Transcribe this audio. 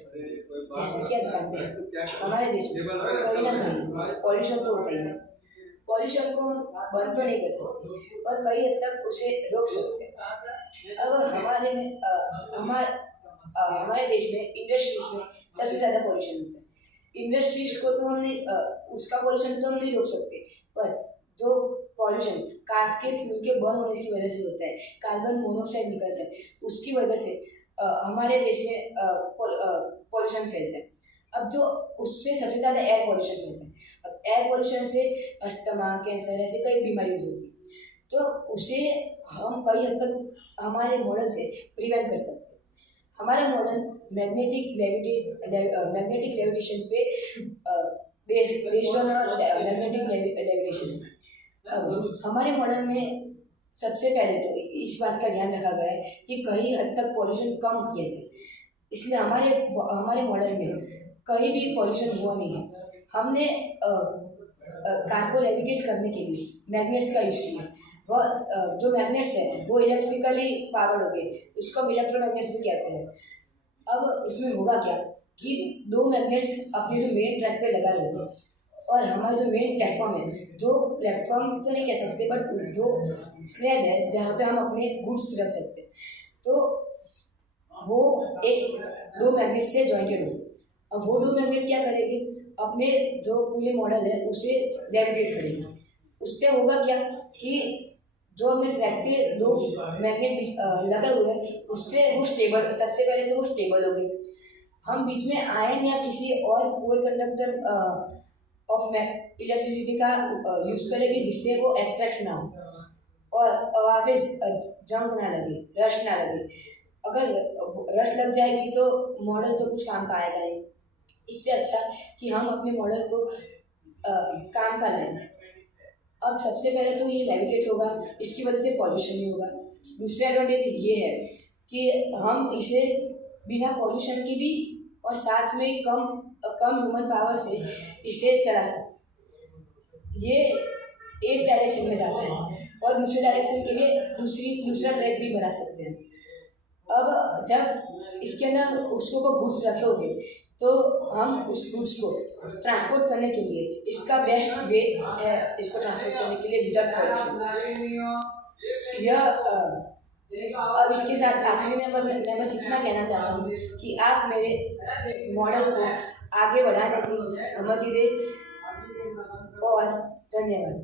जैसा कि आप जानते हैं हमारे देश में कहीं ना कहीं पॉल्यूशन तो होता ही है। पॉल्यूशन को हम बंद तो नहीं कर सकते पर कई हद तक उसे रोक सकते हैं। अब हमारे देश में इंडस्ट्रीज में सबसे ज़्यादा पॉल्यूशन होता है। इंडस्ट्रीज को तो हमने उसका पॉल्यूशन तो हम नहीं रोक सकते, पर जो पॉल्यूशन कार्स के फ्यूल के बर्न होने की वजह से होता है, कार्बन मोनोऑक्साइड निकलता है, उसकी वजह से हमारे देश में पॉल्यूशन फैलता है। अब जो उससे सबसे ज़्यादा एयर पॉल्यूशन फैलता है। अब एयर पॉल्यूशन से अस्थमा, कैंसर ऐसे कई बीमारियाँ होती हैं, तो उसे हम कई हद तक हमारे मॉडल से प्रिवेंट कर सकते हैं। हमारा मॉडल मैग्नेटिक लेविटेशन पे बेस्ड ऑन मैग्नेटिक लेविटेशन है। अब हमारे मॉडल में सबसे पहले तो इस बात का ध्यान रखा गया है कि कहीं हद तक पॉल्यूशन कम किया जाए, इसलिए हमारे मॉडल में कहीं भी पॉल्यूशन हुआ नहीं है। हमने कार को लेविटेट करने के लिए मैग्नेट्स का यूज किया। वह जो मैग्नेट्स है वो इलेक्ट्रिकली पावर्ड हो गए, उसको हम इलेक्ट्रोमैग्नेट्स भी कहते हैं। अब इसमें होगा क्या कि दो मैग्नेट्स अपने जो मेन ट्रैक पे लगा होंगे और हमारा जो मेन प्लेटफॉर्म है, जो प्लेटफॉर्म तो नहीं कह सकते बट जो स्लैब है जहाँ पे हम अपने गुड्स रख सकते हैं, तो वो दो मैग्नेट से जॉइंटेड होगी। अब वो दो मैग्नेट क्या करेंगे, अपने जो पूरे मॉडल है उसे लेविटेट करेंगे। उससे होगा क्या कि जो अपने ट्रैक पे दो मैग्नेट लगा हुआ है उससे वो स्टेबल, सबसे पहले तो वो स्टेबल हो गई। हम बीच में आयन या किसी और पुअर कंडक्टर ऑफ इलेक्ट्रिसिटी का यूज़ करेंगे जिससे वो एट्रैक्ट ना हो और वहाँ पे जंग ना लगे, रश ना लगे। अगर रश लग जाएगी तो मॉडल तो कुछ काम का आएगा नहीं। इससे अच्छा कि हम अपने मॉडल को काम का लाएं। अब सबसे पहले तो ये लेविटेट होगा, इसकी वजह से पॉल्यूशन नहीं होगा। दूसरा एडवांटेज ये है कि हम इसे बिना पॉल्यूशन की भी और साथ में कम ह्यूमन पावर से इसे चला सकते। ये एक डायरेक्शन में जाता है और दूसरे डायरेक्शन के लिए दूसरा ट्रैक भी बना सकते हैं। अब जब इसके अंदर उसके ऊपर गुड्स रखे होंगे तो हम उस गुड्स को ट्रांसपोर्ट करने के लिए इसका बेस्ट वे है इसको ट्रांसपोर्ट करने के लिए विदाउट पॉल्यूशन। अब इसके साथ आखिरी में मैं बस इतना कहना चाहता हूँ कि आप मेरे मॉडल को आगे बढ़ाने की अनुमति दें और धन्यवाद।